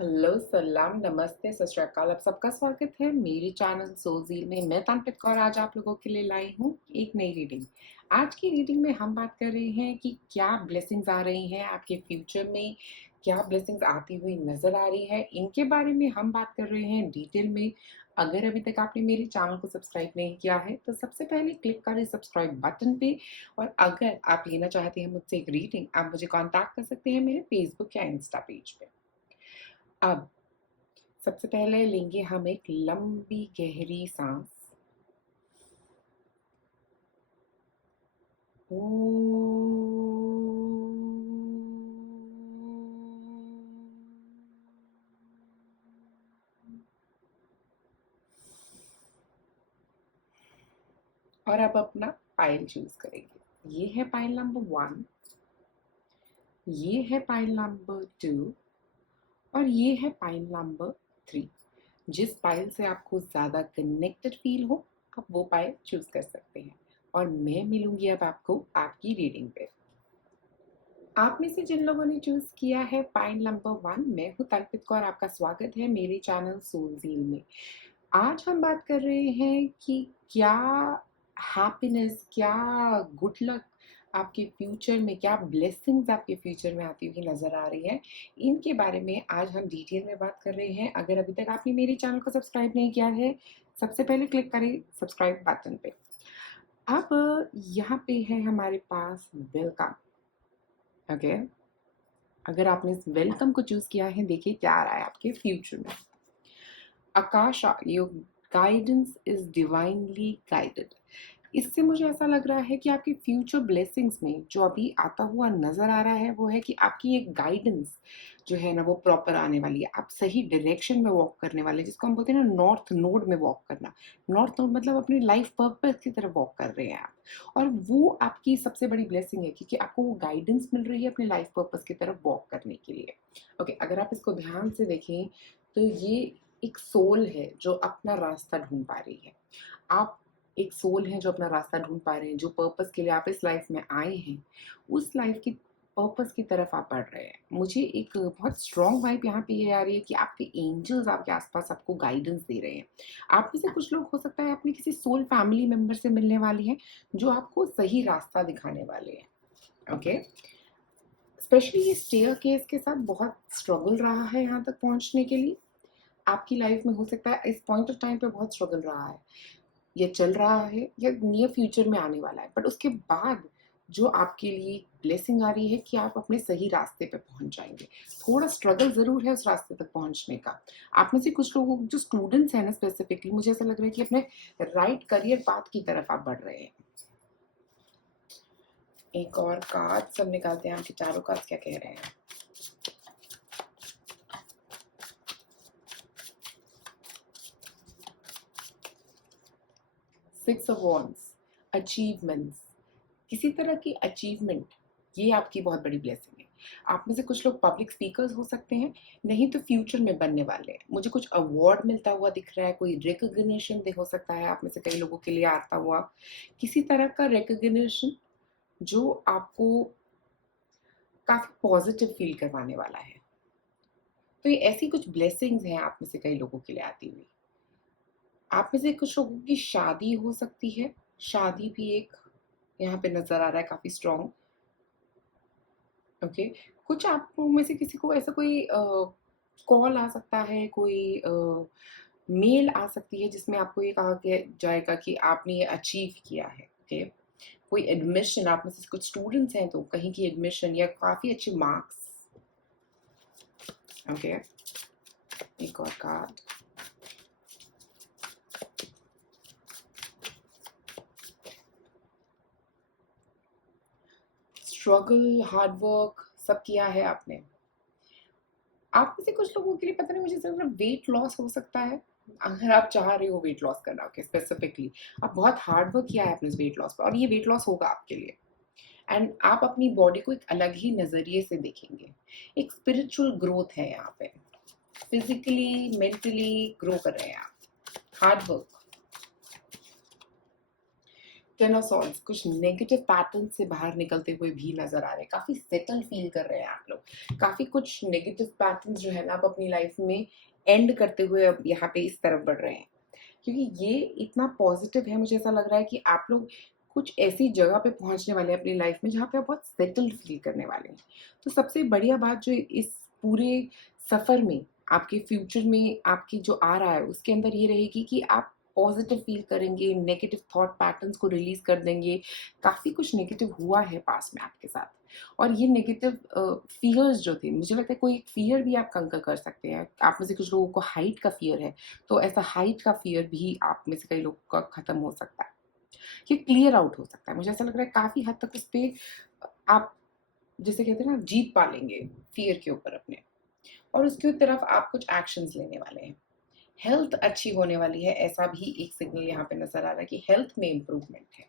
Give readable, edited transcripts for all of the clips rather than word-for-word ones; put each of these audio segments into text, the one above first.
Hello, सलाम, नमस्ते, सत श्री अकाल। आप सबका स्वागत है मेरे चैनल सोजील में। मैं तांत्रिक कौर आज आप लोगों के लिए लाई हूँ एक नई रीडिंग। आज की रीडिंग में हम बात कर रहे हैं कि क्या ब्लेसिंग्स आ रही हैं आपके फ्यूचर में, क्या ब्लेसिंग्स आती हुई नजर आ रही है, इनके बारे में हम बात कर रहे हैं डिटेल में। अगर अभी तक आपने मेरे चैनल को सब्सक्राइब नहीं किया है तो सबसे पहले क्लिक करें सब्सक्राइब बटन पे। और अगर आप लेना चाहते हैं मुझसे एक रीडिंग, आप मुझे कॉन्टैक्ट कर सकते हैं मेरे फेसबुक या इंस्टा पेज पे। अब सबसे पहले लेंगे हम एक लंबी गहरी सांस। और अब अपना पायल चूज करेंगे। ये है पायल नंबर 1, ये है पायल नंबर 2 और ये है पायल नंबर 3। जिस पायल से आपको ज्यादा कनेक्टेड फील हो आप वो पायल चूज कर सकते हैं। और मैं मिलूंगी अब आपको आपकी रीडिंग पे। आप में से जिन लोगों ने चूज किया है पाइन नंबर 1, मैं हूँ तलपित कौर, आपका स्वागत है मेरे चैनल सोलजील में। आज हम बात कर रहे हैं कि क्या हैप्पीनेस, क्या गुड लक आपके फ्यूचर में, क्या ब्लेसिंग्स आपके फ्यूचर में आती हुई नजर आ रही है, इनके बारे में आज हम डिटेल में बात कर रहे हैं। अगर अभी तक आपने मेरे चैनल को सब्सक्राइब नहीं किया है, सबसे पहले क्लिक करें सब्सक्राइब बटन पे। अब यहाँ पे है हमारे पास वेलकम। ओके, अगर आपने इस वेलकम को चूज किया है, देखिए क्या आ रहा है आपके फ्यूचर में। Akasha, your guidance is divinely guided. इससे मुझे ऐसा लग रहा है कि आपकी फ्यूचर ब्लेसिंग्स में जो अभी आता हुआ नजर आ रहा है वो है कि आपकी एक गाइडेंस जो है ना वो प्रॉपर आने वाली है। आप सही डायरेक्शन में वॉक करने वाले, जिसको हम बोलते हैं ना नॉर्थ नोड में वॉक करना। नॉर्थ नोड मतलब अपनी लाइफ पर्पस की तरफ वॉक कर रहे हैं आप। और वो आपकी सबसे बड़ी ब्लेसिंग है क्योंकि आपको वो गाइडेंस मिल रही है अपने लाइफ पर्पस की तरफ वॉक करने के लिए। ओके, अगर आप इसको ध्यान से देखें तो ये एक सोल है जो अपना रास्ता ढूंढ पा रही है। आप एक सोल है जो अपना रास्ता ढूंढ पा रहे हैं, जो पर्पस के लिए आप इस लाइफ में आए हैं, उस लाइफ की पर्पस की तरफ आप बढ़ रहे हैं। मुझे एक बहुत स्ट्रॉन्ग वाइब यहाँ पे ये आ रही है कि आपके एंजल्स आपके आसपास आपको गाइडेंस दे रहे हैं। आप में से कुछ लोग हो सकता है अपने किसी सोल फैमिली मेंबर से मिलने वाली हैं जो आपको सही रास्ता दिखाने वाले हैं। ओके, स्पेशली ये स्टेयर केस के साथ बहुत स्ट्रगल रहा है यहाँ तक पहुंचने के लिए। आपकी लाइफ में हो सकता है इस पॉइंट ऑफ टाइम पे बहुत स्ट्रगल रहा है, ये चल रहा है या नियर फ्यूचर में आने वाला है, बट उसके बाद जो आपके लिए ब्लेसिंग आ रही है कि आप अपने सही रास्ते पे पहुंच जाएंगे। थोड़ा स्ट्रगल जरूर है उस रास्ते तक पहुंचने का। आप में से कुछ लोगों जो स्टूडेंट्स हैं ना, स्पेसिफिकली मुझे ऐसा लग रहा है कि अपने राइट करियर पाथ की तरफ आप बढ़ रहे हैं। एक और कार्ड सब निकालते हैं, आपके चारों कार्ड क्या कह रहे हैं। सिक्स ऑफ वॉन्ड्स, अचीवमेंट्स, किसी तरह की अचीवमेंट, ये आपकी बहुत बड़ी ब्लेसिंग है। आप में से कुछ लोग पब्लिक स्पीकर्स हो सकते हैं, नहीं तो फ्यूचर में बनने वाले हैं। मुझे कुछ अवार्ड मिलता हुआ दिख रहा है, कोई रिकग्निशन हो सकता है आप में से कई लोगों के लिए आता हुआ, किसी तरह का रिकग्निशन जो आपको काफी पॉजिटिव फील करवाने वाला है। तो ये ऐसी कुछ ब्लेसिंग्स हैं आप में से कई लोगों के लिए आती हुई। आप में से कुछ लोगों की शादी हो सकती है, शादी भी एक यहाँ पे नजर आ रहा है काफी स्ट्रॉन्ग। ओके, कुछ आप लोगों में से किसी को ऐसा कोई कॉल आ सकता है, कोई मेल आ सकती है जिसमें आपको ये कहा जाएगा कि आपने ये अचीव किया है। ओके, कोई एडमिशन, आप में से कुछ स्टूडेंट्स हैं तो कहीं की एडमिशन या काफी अच्छे मार्क्स। ओके, एक और कार्ड। स्ट्रगल, हार्डवर्क सब किया है आपने। आप में से कुछ लोगों के लिए पता नहीं, मुझे सिर्फ वेट लॉस हो सकता है। अगर आप चाह रहे हो वेट लॉस करना, ओके, स्पेसिफिकली आप बहुत हार्ड वर्क किया है अपने वेट लॉस पर और ये वेट लॉस होगा आपके लिए। एंड आप अपनी बॉडी को एक अलग ही नजरिए से देखेंगे। एक स्पिरिचुअल ग्रोथ है यहाँ पे, फिजिकली मेंटली ग्रो कर रहे हैं आप। Hard work, ten of swords, कुछ नेगेटिव पैटर्न से बाहर निकलते हुए भी नजर आ रहे हैं, काफी सेटल फील कर रहे हैं आप लोग, काफी कुछ नेगेटिव पैटर्न जो है ना आप अपनी लाइफ में एंड करते हुए अब यहाँ पे इस तरफ बढ़ रहे हैं, क्योंकि ये इतना पॉजिटिव है। मुझे ऐसा लग रहा है कि आप लोग कुछ ऐसी जगह पे पहुंचने वाले हैं अपनी लाइफ में जहाँ पे आप बहुत सेटल फील करने वाले हैं। तो सबसे बढ़िया बात जो इस पूरे सफर में आपके फ्यूचर में आपकी जो आ रहा है उसके अंदर ये रहेगी कि आप पॉजिटिव फील करेंगे, नेगेटिव थॉट पैटर्न्स को रिलीज कर देंगे। काफी कुछ नेगेटिव हुआ है पास में आपके साथ, और ये नेगेटिव फियर्स जो थे, मुझे लगता है कोई एक फियर भी आप कंकर कर सकते हैं। आप में से कुछ लोगों को हाइट का फियर है, तो ऐसा हाइट का फियर भी आप में से कई लोगों का खत्म हो सकता है, ये क्लियर आउट हो सकता है। मुझे ऐसा लग रहा है काफी हद तक उस पर आप जैसे कहते हैं ना जीत पा लेंगे फियर के ऊपर अपने, और उसकी तरफ आप कुछ एक्शंस लेने वाले हैं। हेल्थ अच्छी होने वाली है, ऐसा भी एक सिग्नल यहाँ पे नजर आ रहा है कि हेल्थ में इंप्रूवमेंट है,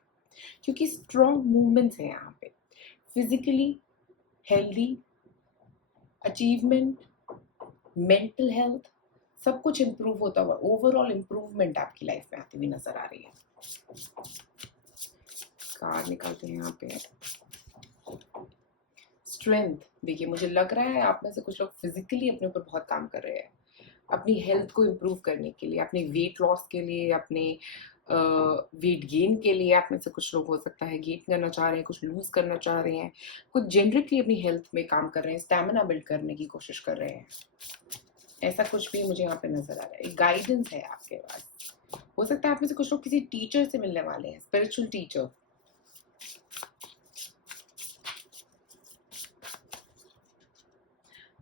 क्योंकि स्ट्रॉन्ग मूवमेंट्स है यहाँ पे, physically healthy, achievement, mental health, सब कुछ इंप्रूव होता हुआ, ओवरऑल इंप्रूवमेंट आपकी लाइफ में आती हुई नजर आ रही है। कार्ड निकालते हैं यहाँ पे स्ट्रेंथ। देखिए मुझे लग रहा है आप में से कुछ लोग फिजिकली अपने ऊपर बहुत काम कर रहे हैं, अपनी हेल्थ को इम्प्रूव करने के लिए, अपने वेट लॉस के लिए, अपने वेट गेन के लिए। आप में से कुछ लोग हो सकता है गेन करना चाह रहे हैं, कुछ लूज करना चाह रहे हैं, कुछ जेनरिकली अपनी हेल्थ में काम कर रहे हैं, स्टैमिना बिल्ड करने की कोशिश कर रहे हैं। ऐसा कुछ भी मुझे यहाँ पे नजर आ रहा है, एक गाइडेंस है आपके पास। हो सकता है आप में से कुछ लोग किसी टीचर से मिलने वाले हैं, spiritual teacher.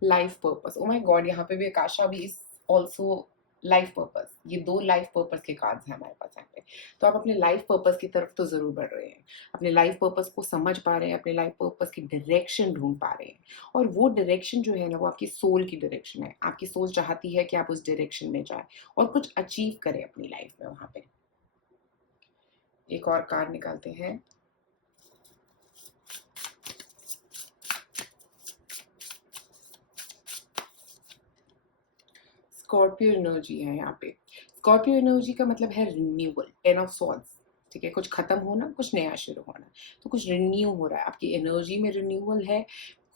Life purpose, oh my God, यहाँ पे भी आकाशा भी इज ऑल्सो लाइफ पर्पस। ये दो लाइफ पर्पस के कार्ड्स हैं हमारे पास यहाँ पे। तो आप अपने लाइफ पर्पस की तरफ तो जरूर बढ़ रहे हैं, अपने लाइफ पर्पस को समझ पा रहे हैं, अपने लाइफ पर्पस की डायरेक्शन ढूंढ पा रहे हैं, और वो डायरेक्शन जो है ना वो आपकी सोल की डायरेक्शन है। आपकी सोल चाहती है कि आप उस डायरेक्शन में जाए और कुछ अचीव करें अपनी लाइफ में वहां पे। एक और कार्ड निकालते हैं, स्कॉर्पियो एनर्जी है यहाँ पे। स्कॉर्पियो एनर्जी का मतलब है रिन्यूअल, टेन ऑफ सॉर्ड्स। ठीक है, कुछ खत्म होना, कुछ नया शुरू होना, तो कुछ रिन्यू हो रहा है, आपकी एनर्जी में रिन्यूअल है।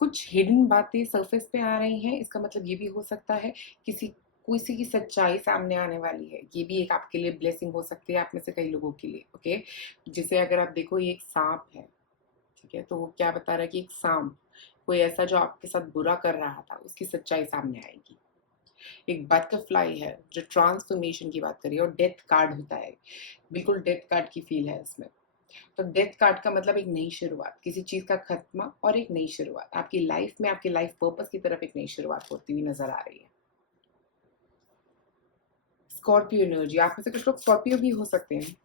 कुछ हिडन बातें सरफेस पे आ रही हैं, इसका मतलब ये भी हो सकता है किसी की सच्चाई सामने आने वाली है। ये भी एक आपके लिए ब्लेसिंग हो सकती है, आप में से कई लोगों के लिए। ओके, जिसे अगर आप देखो ये एक सांप है, ठीक है, तो वो क्या बता रहा है कि एक सांप, कोई ऐसा जो आपके साथ बुरा कर रहा था, उसकी सच्चाई सामने आएगी। एक बटरफ्लाई है जो ट्रांसफॉर्मेशन की बात करिए, और डेथ कार्ड होता है, बिल्कुल डेथ कार्ड की फील है इसमें। तो डेथ कार्ड का मतलब एक नई शुरुआत, किसी चीज का खत्मा और एक नई शुरुआत आपकी लाइफ में, आपके लाइफ पर्पस की तरफ एक नई शुरुआत होती हुई नजर आ रही है। स्कॉर्पियो एनर्जी, आप में से कुछ लोग स्कॉर्पियो भी हो सकते हैं।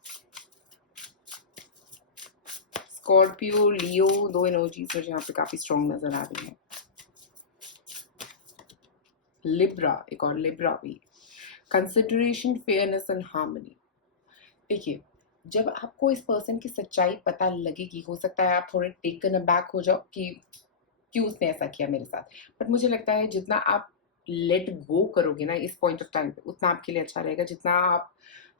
स्कॉर्पियो, लियो, दो एनर्जीज मुझे यहाँ पे काफी स्ट्रॉन्ग नजर आ रही है। लिब्रा, एक और लिब्रा भी, कंसिडरेशन, फेयरनेस एंड हार्मनी। देखिए जब आपको इस पर्सन की सच्चाई पता लगेगी, हो सकता है आप थोड़े टेकन अबैक हो जाओ कि क्यों उसने ऐसा किया मेरे साथ, बट मुझे लगता है जितना आप लेट गो करोगे ना इस पॉइंट ऑफ टाइम पे, उतना आपके लिए अच्छा रहेगा। जितना आप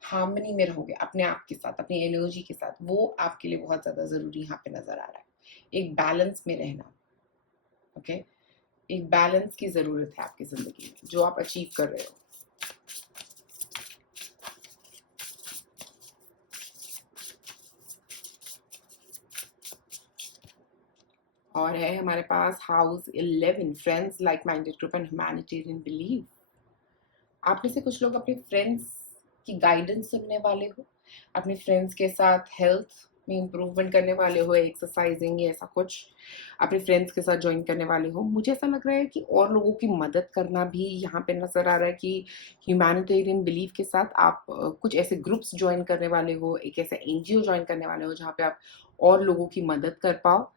हार्मनी में रहोगे अपने आप के साथ, अपनी एनर्जी के साथ, वो आपके लिए बहुत ज्यादा जरूरी यहाँ पे नजर आ रहा है। एक बैलेंस में रहना, ओके, एक बैलेंस की जरूरत है आपकी जिंदगी में जो आप अचीव कर रहे हो। और है हमारे पास house 11, friends, like minded group and humanitarian believe. आप में से कुछ लोग अपने फ्रेंड्स की गाइडेंस सुनने वाले हो, अपने फ्रेंड्स के साथ हेल्थ में इम्प्रूवमेंट करने वाले हो, एक्सरसाइजिंग या ऐसा कुछ अपने फ्रेंड्स के साथ ज्वाइन करने वाले हो। मुझे ऐसा लग रहा है कि और लोगों की मदद करना भी यहाँ पे नजर आ रहा है, कि ह्यूमैनिटेरियन बिलीफ के साथ आप कुछ ऐसे ग्रुप्स ज्वाइन करने वाले हो, एक ऐसा एनजीओ ज्वाइन करने वाले हो जहाँ पे आप और लोगों की मदद कर पाओ।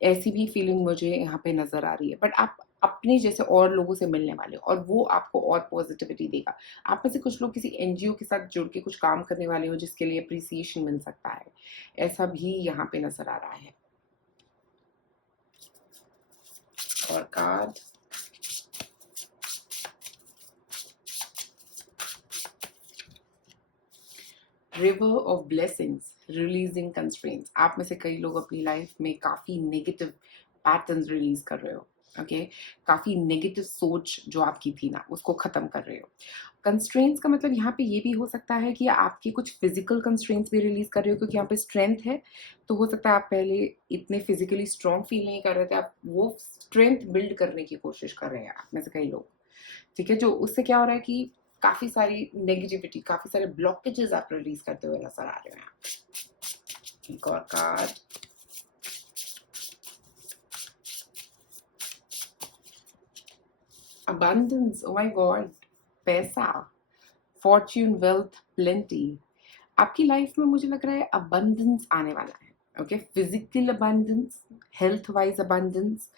ऐसी भी फीलिंग मुझे यहाँ पे नजर आ रही है, बट आप अपने जैसे और लोगों से मिलने वाले हो और वो आपको और पॉजिटिविटी देगा। आप में से कुछ लोग किसी एनजीओ के साथ जुड़ के कुछ काम करने वाले हो जिसके लिए अप्रिसिएशन मिल सकता है, ऐसा भी यहाँ पे नजर आ रहा है। और card river of blessings, releasing constraints. आप में से कई लोग अपनी लाइफ में काफ़ी नेगेटिव पैटर्न्स रिलीज कर रहे हो, ओके काफ़ी नेगेटिव सोच जो आपकी थी ना उसको ख़त्म कर रहे हो। कंस्ट्रेंट्स का मतलब यहाँ पे ये भी हो सकता है कि आपके कुछ फिजिकल कंस्ट्रेंट्स भी रिलीज कर रहे हो, क्योंकि यहाँ पे स्ट्रेंथ है तो हो सकता है आप पहले इतने फिजिकली स्ट्रॉन्ग फील नहीं कर रहे थे, आप वो स्ट्रेंथ बिल्ड करने की कोशिश कर रहे हैं आप में से कई लोग, ठीक है। जो उससे क्या हो रहा है कि काफी सारी नेगेटिविटी, काफी सारे ब्लॉकेजेस आप रिलीज करते हुए नजर आ रहे हैं। एक और card, abundance, oh my god, पैसा, फॉर्च्यून, वेल्थ, प्लेंटी। आपकी लाइफ में मुझे लग रहा है abundance आने वाला है, okay physical abundance, health wise abundance।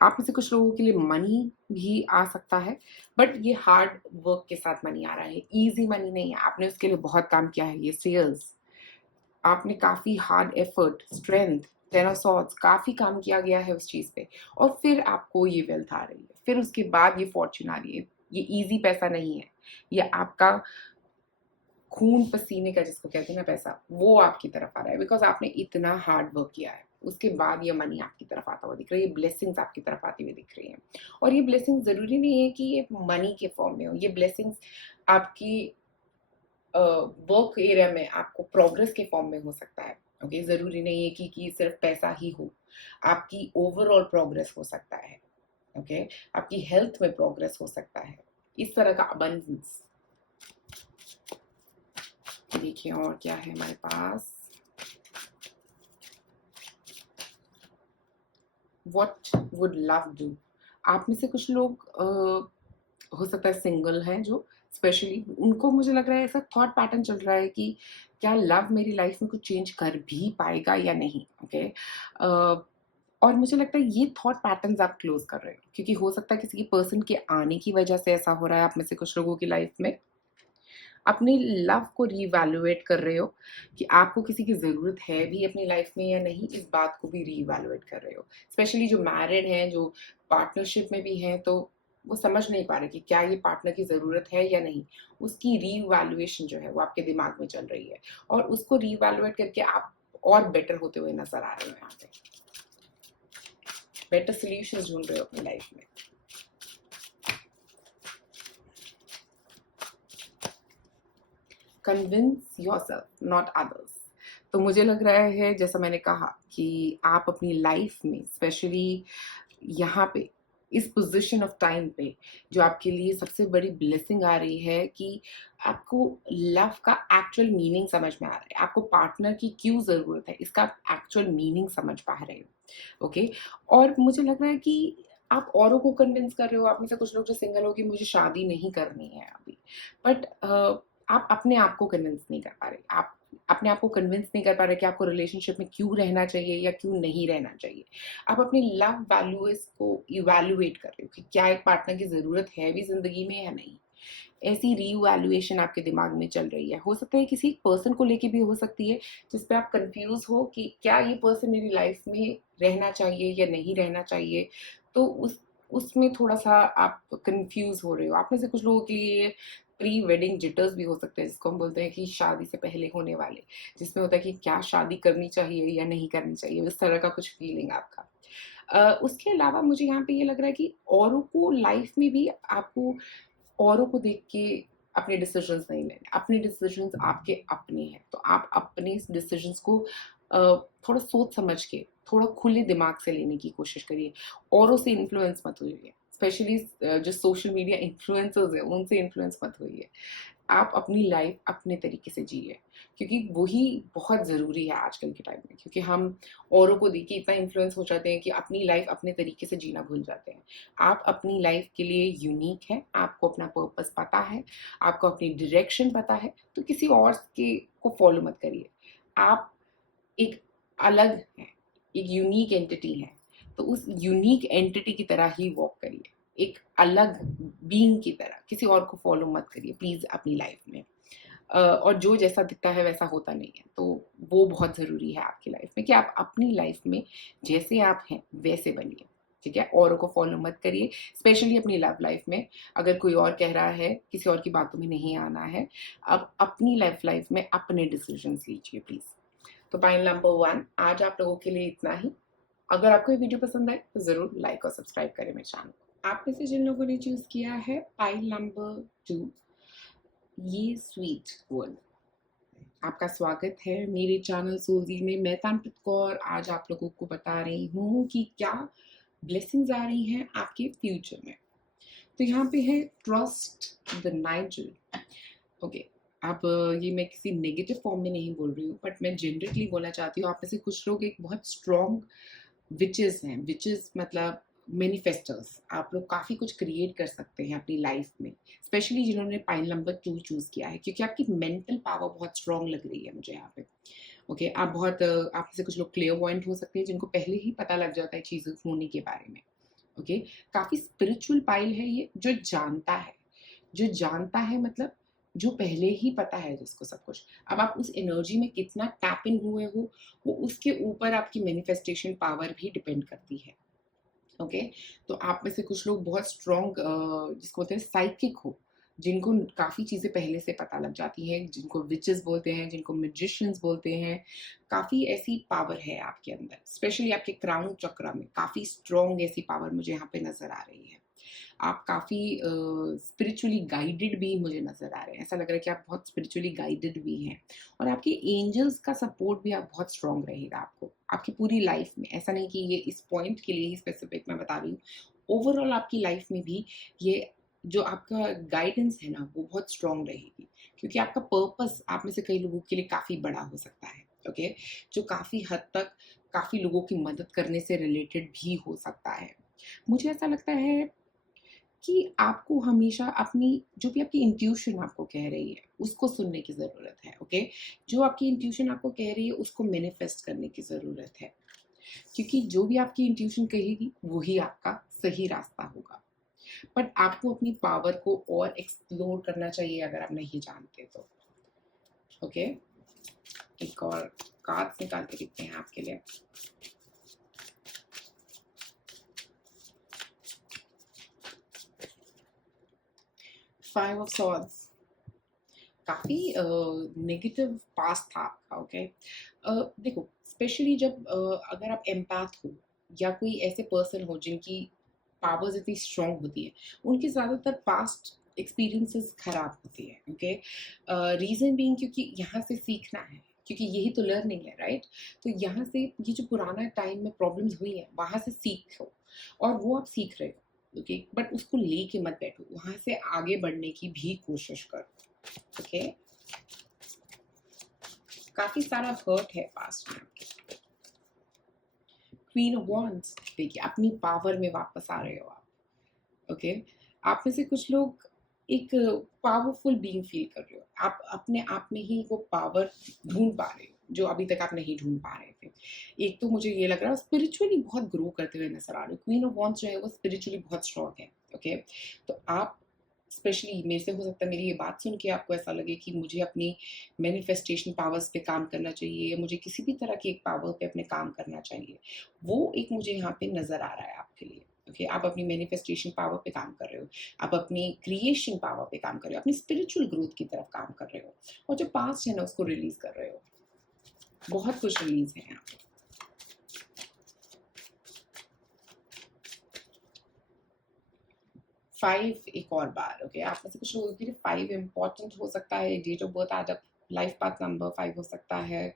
आप में से कुछ लोगों के लिए मनी भी आ सकता है, बट ये हार्ड वर्क के साथ मनी आ रहा है, इजी मनी नहीं है। आपने उसके लिए बहुत काम किया है, ये स्टेयर्स आपने काफी hard effort, strength, ten of swords, काफी काम किया गया है उस चीज पे, और फिर आपको ये वेल्थ आ रही है, फिर उसके बाद ये फॉर्च्यून आ रही है। ये इजी पैसा नहीं है, ये आपका खून पसीने का जिसको कहते हैं ना पैसा, वो आपकी तरफ आ रहा है, बिकॉज आपने इतना हार्ड वर्क किया है। उसके बाद ये मनी आपकी तरफ आता हुआ दिख रहा है, ये ब्लेसिंग्स आपकी तरफ आती हुई दिख रही हैं। और ये ब्लेसिंग्स जरूरी नहीं है कि ये मनी के फॉर्म में हो, ये ब्लेसिंग्स आपकी वर्क एरिया में आपको प्रोग्रेस के फॉर्म में हो सकता है, ओके जरूरी नहीं है कि सिर्फ पैसा ही हो, आपकी ओवरऑल प्रोग्रेस हो सकता है, ओके आपकी हेल्थ में प्रोग्रेस हो सकता है, इस तरह का अबंडेंस। देखिए और क्या है हमारे पास, व्हाट वुड लव डू। आप में से कुछ लोग हो सकता है सिंगल हैं, जो स्पेशली उनको मुझे लग रहा है ऐसा थॉट पैटर्न चल रहा है कि क्या लव मेरी लाइफ में कुछ चेंज कर भी पाएगा या नहीं, ओके और मुझे लगता है ये थॉट पैटर्न्स आप क्लोज कर रहे हो, क्योंकि हो सकता है किसी की पर्सन के आने की वजह से ऐसा हो रहा है आप में से कुछ लोगों की लाइफ में। अपनी लव को रीवैल्यूएट कर रहे हो कि आपको किसी की ज़रूरत है भी अपनी लाइफ में या नहीं, इस बात को भी रीवैल्यूएट कर रहे हो। स्पेशली जो मैरिड हैं, जो पार्टनरशिप में भी हैं, तो वो समझ नहीं पा रहे कि क्या ये पार्टनर की ज़रूरत है या नहीं। उसकी रीवैल्यूएशन जो है वो आपके दिमाग में चल रही है, और उसको रीवैल्यूएट करके आप और बेटर होते हुए नजर आ रहे हो। यहाँ पे बेटर सोल्यूशंस ढूंढ रहे हो अपनी लाइफ में। Convince yourself not others. तो मुझे लग रहा है जैसा मैंने कहा कि आप अपनी लाइफ में स्पेशली यहाँ पे इस पोजीशन ऑफ टाइम पे जो आपके लिए सबसे बड़ी ब्लेसिंग आ रही है कि आपको लव का एक्चुअल मीनिंग समझ में आ रहा है, आपको पार्टनर की क्यों ज़रूरत है इसका एक्चुअल मीनिंग समझ पा रहे हो, ओके और मुझे लग रहा है कि आप औरों को कन्विंस कर रहे हो। आप में से कुछ लोग जो सिंगल हो कि मुझे शादी नहीं करनी है अभी, बट आप अपने आप को कन्विंस नहीं कर पा रहे, आप अपने आप को कन्विंस नहीं कर पा रहे कि आपको रिलेशनशिप में क्यों रहना चाहिए या क्यों नहीं रहना चाहिए। आप अपनी लव वैल्यूज को इवैल्यूएट कर रहे हो कि क्या एक पार्टनर की ज़रूरत है भी ज़िंदगी में या नहीं। ऐसी रीवैल्यूएशन आपके दिमाग में चल रही है, हो सकता है किसी पर्सन को लेके भी हो सकती है, जिस पे आप कंफ्यूज हो कि क्या ये पर्सन मेरी लाइफ में रहना चाहिए या नहीं रहना चाहिए। तो उसमें थोड़ा सा आप कंफ्यूज हो रहे हो। आप में से कुछ लोगों के लिए प्री वेडिंग जिटर्स भी हो सकते हैं, जिसको हम बोलते हैं कि शादी से पहले होने वाले, जिसमें होता है कि क्या शादी करनी चाहिए या नहीं करनी चाहिए, इस तरह का कुछ फीलिंग आपका। उसके अलावा मुझे यहाँ पे ये लग रहा है कि औरों को लाइफ में भी आपको औरों को देख के अपने डिसीजंस नहीं लेने, अपने डिसीजंस आपके अपने हैं, तो आप अपने डिसीजंस को थोड़ा सोच समझ के, थोड़ा खुले दिमाग से लेने की कोशिश करिए। औरों से इन्फ्लुएंस मत होइए, स्पेशली जो सोशल मीडिया इन्फ्लुएंसर्स है उनसे इन्फ्लुएंस मत होइए। आप अपनी लाइफ अपने तरीके से जिए, क्योंकि वही बहुत ज़रूरी है आजकल के टाइम में, क्योंकि हम औरों को देख के इतना इन्फ्लुएंस हो जाते हैं कि अपनी लाइफ अपने तरीके से जीना भूल जाते हैं। आप अपनी लाइफ के लिए यूनिक है, आपको अपना पर्पस पता है, आपको अपनी डायरेक्शन पता है, तो किसी और के को फॉलो मत करिए। आप एक अलग हैं, एक यूनिक एंटिटी हैं, तो उस यूनिक एंटिटी की तरह ही वॉक करिए, एक अलग बीइंग की तरह। किसी और को फॉलो मत करिए प्लीज़ अपनी लाइफ में। और जो जैसा दिखता है वैसा होता नहीं है, तो वो बहुत ज़रूरी है आपकी लाइफ में कि आप अपनी लाइफ में जैसे आप हैं वैसे बनिए, ठीक है, औरों को फॉलो मत करिए, स्पेशली अपनी लव लाइफ में। अगर कोई और कह रहा है, किसी और की बातों में नहीं आना है। अब अपनी लाइफ में अपने डिसीजंस लीजिए प्लीज। तो पाइल नंबर 1 आज आप लोगों के लिए इतना ही। अगर आपको ये वीडियो पसंद आए तो जरूर लाइक और सब्सक्राइब करें मेरे चैनल को। आप में से जिन लोगों ने चूज किया है पाइल नंबर 2, ये स्वीट वर्ल्ड, आपका स्वागत है मेरे चैनल सोल्जी में। मैं तानप्रीत कौर आज आप लोगों को बता रही हूँ कि क्या ब्लेसिंग्स आ रही हैं आपके फ्यूचर में। तो यहाँ पे है ट्रस्ट द नाइजल। ओके, अब ये मैं किसी नेगेटिव फॉर्म में नहीं बोल रही हूँ, बट मैं जनरली बोलना चाहती हूँ। आप में से कुछ लोग एक बहुत स्ट्रॉन्ग विचेस हैं। विचेस मतलब मैनिफेस्टर्स। आप लोग काफ़ी कुछ क्रिएट कर सकते हैं अपनी लाइफ में, स्पेशली जिन्होंने पाइल नंबर 2 चूज़ किया है, क्योंकि आपकी मेंटल पावर बहुत स्ट्रॉन्ग लग रही है मुझे यहाँ पे। ओके, आप बहुत आप में से कुछ लोग क्लियर हो सकते हैं जिनको पहले ही पता लग जाता है चीज़ें होने के बारे में। ओके, काफ़ी स्पिरिचुअल पाइल है ये, जो जानता है, जो जानता है मतलब जो पहले ही पता है जिसको सब कुछ। अब आप उस एनर्जी में कितना टैप इन हुए हो, वो उसके ऊपर आपकी मैनिफेस्टेशन पावर भी डिपेंड करती है। ओके, तो आप में से कुछ लोग बहुत स्ट्रॉन्ग जिसको बोलते हैं साइकिक हो, जिनको काफ़ी चीज़ें पहले से पता लग जाती हैं, जिनको विचेस बोलते हैं, जिनको मैजिशियंस बोलते हैं। काफ़ी ऐसी पावर है आपके अंदर, स्पेशली आपके क्राउन चक्र में काफ़ी स्ट्रॉन्ग ऐसी पावर मुझे यहाँ पे नज़र आ रही है। आप काफ़ी स्पिरिचुअली गाइडेड भी मुझे नज़र आ रहे हैं। ऐसा लग रहा है कि आप बहुत स्पिरिचुअली गाइडेड भी हैं, और आपके एंजल्स का सपोर्ट भी आप बहुत स्ट्रॉन्ग रहेगा आपको आपकी पूरी लाइफ में। ऐसा नहीं कि ये इस पॉइंट के लिए ही स्पेसिफिक मैं बता रही हूँ, ओवरऑल आपकी लाइफ में भी ये जो आपका गाइडेंस है ना, वो बहुत स्ट्रॉन्ग रहेगी, क्योंकि आपका पर्पस आप में से कई लोगों के लिए काफ़ी बड़ा हो सकता है। ओके, जो काफ़ी हद तक काफ़ी लोगों की मदद करने से रिलेटेड भी हो सकता है। मुझे ऐसा लगता है कि आपको हमेशा अपनी जो भी आपकी इंट्यूशन आपको कह रही है उसको सुनने की ज़रूरत है। ओके, जो आपकी इंट्यूशन आपको कह रही है उसको मैनिफेस्ट करने की ज़रूरत है, क्योंकि जो भी आपकी इंट्यूशन कहेगी वही आपका सही रास्ता होगा। बट आपको अपनी पावर को और एक्सप्लोर करना चाहिए अगर आप नहीं जानते तो। ओके, एक और कार्ड निकाल के देखते हैं आपके लिए। फाइव ऑफ सॉर्ड्स, काफ़ी नेगेटिव पास्ट था आपका। ओके, देखो स्पेशली जब अगर आप एम्पैथ हो या कोई ऐसे पर्सन हो जिनकी पावर्स इतनी स्ट्रॉन्ग होती है, उनकी ज़्यादातर पास्ट एक्सपीरियंसेस खराब होती है। ओके, रीज़न बीइंग क्योंकि यहाँ से सीखना है, क्योंकि यही तो लर्निंग है, राइट। तो यहाँ से ये जो पुराना टाइम में प्रॉब्लम्स हुई हैं वहाँ से सीखो, और वो आप सीख रहे हो। ओके, बट उसको लेके मत बैठो, वहाँ से आगे बढ़ने की भी कोशिश करो। ओके, काफी सारा हर्ट है पास्ट में आपके। क्वीन ऑफ वॉन्ड्स, देखिए अपनी पावर में वापस आ रहे हो आप। ओके, आप में से कुछ लोग एक पावरफुल बीइंग फील कर रहे हो, आप अपने आप में ही वो पावर ढूंढ पा रहे हो जो अभी तक आप नहीं ढूंढ पा रहे थे। एक तो मुझे ये लग रहा है स्पिरिचुअली बहुत ग्रो करते हुए नजर आ रहे हो। क्वीन ऑफ वॉन्ड्स जो है वो स्पिरिचुअली बहुत स्ट्रॉन्ग है। ओके, तो आप स्पेशली मेरे से हो सकता है मेरी ये बात सुन के आपको ऐसा लगे कि मुझे अपनी मैनिफेस्टेशन पावर्स पे काम करना चाहिए, या मुझे किसी भी तरह की एक पावर पे अपने काम करना चाहिए। वो एक मुझे यहाँ पे नज़र आ रहा है आपके लिए। ओके, आप अपनी मैनिफेस्टेशन पावर पे काम कर रहे हो, आप अपनी क्रिएशन पावर पे काम कर रहे हो, अपनी स्पिरिचुअल ग्रोथ की तरफ काम कर रहे हो, और जो पास्ट है ना उसको रिलीज कर रहे हो। बहुत कुछ रिलीज है यहाँ पे। फाइव एक और बार। ओके, आप में से कुछ लोगों के लिए फाइव इंपॉर्टेंट हो सकता है। डेट ऑफ बर्थ आज आप लाइफ पाथ नंबर 5 हो सकता है।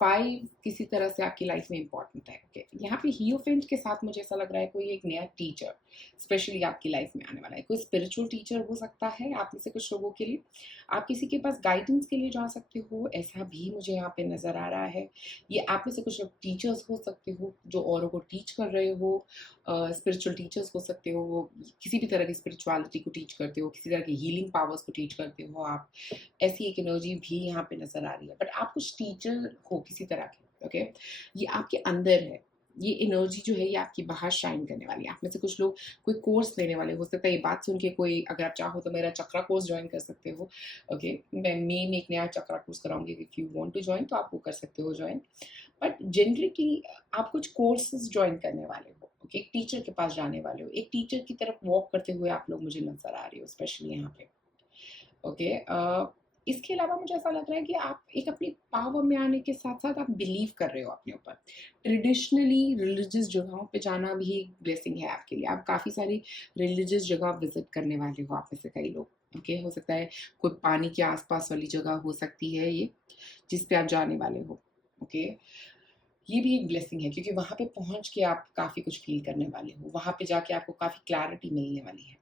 5 किसी तरह से आपकी लाइफ में इंपॉर्टेंट है। ओके, यहाँ पे हियोफेंट के साथ मुझे ऐसा लग रहा है कोई एक नया टीचर स्पेशली आपकी लाइफ में आने वाला है। कोई स्पिरिचुअल टीचर हो सकता है आप में से कुछ लोगों के लिए। आप किसी के पास गाइडेंस के लिए जा सकते हो, ऐसा भी मुझे यहाँ पे नज़र आ रहा है। ये आप में से कुछ लोग टीचर्स हो सकते हो जो औरों को टीच कर रहे हो, स्पिरिचुअल टीचर्स हो सकते हो, वो किसी भी तरह की स्पिरिचुअलिटी को टीच करते हो, किसी तरह की हीलिंग पावर्स को टीच करते हो आप। ऐसी एक एनर्जी भी यहाँ पे नज़र आ रही है। बट आप कुछ टीचर हो किसी तरह के। ओके, ये आपके अंदर है। ये एनर्जी जो है ये आपकी बाहर शाइन करने वाली है। आप में से कुछ लोग कोई कोर्स लेने वाले हो सकता है। ये बात सुन के कोई, अगर आप चाहो तो मेरा चक्रा कोर्स ज्वाइन कर सकते हो। ओके, मैं मई में एक नया चक्रा कोर्स कराऊंगी। If you want to join तो आप वो कर सकते हो ज्वाइन। बट जनरली आप कुछ कोर्सेज ज्वाइन करने वाले हो। कि एक टीचर के पास जाने वाले हो, एक टीचर की तरफ वॉक करते हुए आप लोग मुझे नजर आ रहे हो, स्पेशली यहाँ पे। ओके, इसके अलावा मुझे ऐसा लग रहा है कि आप एक अपनी पावर में आने के साथ साथ आप बिलीव कर रहे हो अपने ऊपर। ट्रेडिशनली रिलीजियस जगहों पे जाना भी एक ब्लेसिंग है आपके लिए। आप काफ़ी सारी रिलीजियस जगह विजिट करने वाले हो, आप में से कई लोग। ओके, हो सकता है कोई पानी के आसपास वाली जगह हो सकती है ये, जिस पे आप जाने वाले हो। ओके, ये भी एक ब्लेसिंग है, क्योंकि वहाँ पे पहुँच के आप काफ़ी कुछ फील करने वाले हो, वहाँ पे जाके आपको काफ़ी क्लैरिटी मिलने वाली है।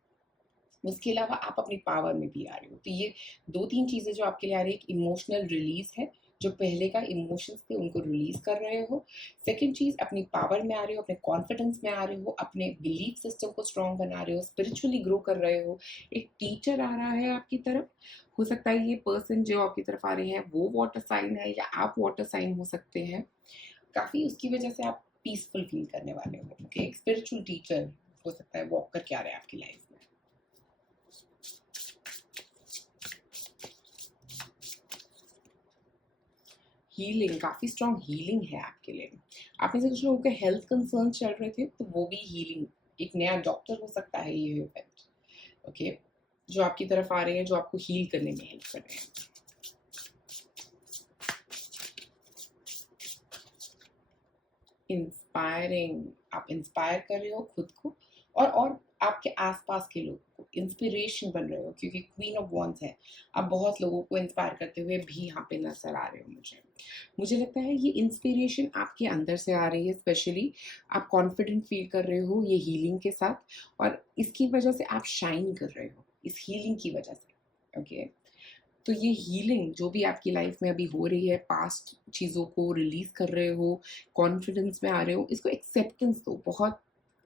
उसके अलावा आप अपनी पावर में भी आ रहे हो। तो ये 2-3 चीज़ें जो आपके लिए आ रही है, एक इमोशनल रिलीज़ है, जो पहले का इमोशंस थे उनको रिलीज़ कर रहे हो। सेकंड चीज़, अपनी पावर में आ रहे हो, अपने कॉन्फिडेंस में आ रहे हो, अपने बिलीफ सिस्टम को स्ट्रॉन्ग बना रहे हो, स्पिरिचुअली ग्रो कर रहे हो। एक टीचर आ रहा है आपकी तरफ। हो सकता है ये पर्सन जो आपकी तरफ आ रहे हैं वो वाटर साइन है, या आप वाटर साइन हो सकते हैं। काफ़ी उसकी वजह से आप पीसफुल फील करने वाले हो। ओके, एक स्पिरिचुअल टीचर हो सकता है वॉक करके आ रहे हैं आपकी लाइफ में। हीलिंग, काफ़ी स्ट्रॉन्ग हीलिंग है आपके लिए। आप में से कुछ लोगों के हेल्थ कंसर्न चल रहे थे, तो वो भी हीलिंग, एक नया डॉक्टर हो सकता है ये इवेंट। ओके, जो आपकी तरफ आ रहे हैं, जो आपको हील करने में हेल्प कर रहे हैं। इंस्पायरिंग, आप इंस्पायर कर रहे हो खुद को और आपके आसपास के लोगों को, इंस्पिरेशन बन रहे हो, क्योंकि क्वीन ऑफ वॉन्ड्स है। आप बहुत लोगों को इंस्पायर करते हुए भी यहाँ पे नजर आ रहे हो। मुझे लगता है ये इंस्पिरेशन आपके अंदर से आ रही है, स्पेशली आप कॉन्फिडेंट फील कर रहे हो ये हीलिंग के साथ, और इसकी वजह से आप शाइन कर रहे हो, इस हीलिंग की वजह से। ओके, तो ये हीलिंग जो भी आपकी लाइफ में अभी हो रही है, पास्ट चीज़ों को रिलीज कर रहे हो, कॉन्फिडेंस में आ रहे हो, इसको एक्सेप्टेंस दो, बहुत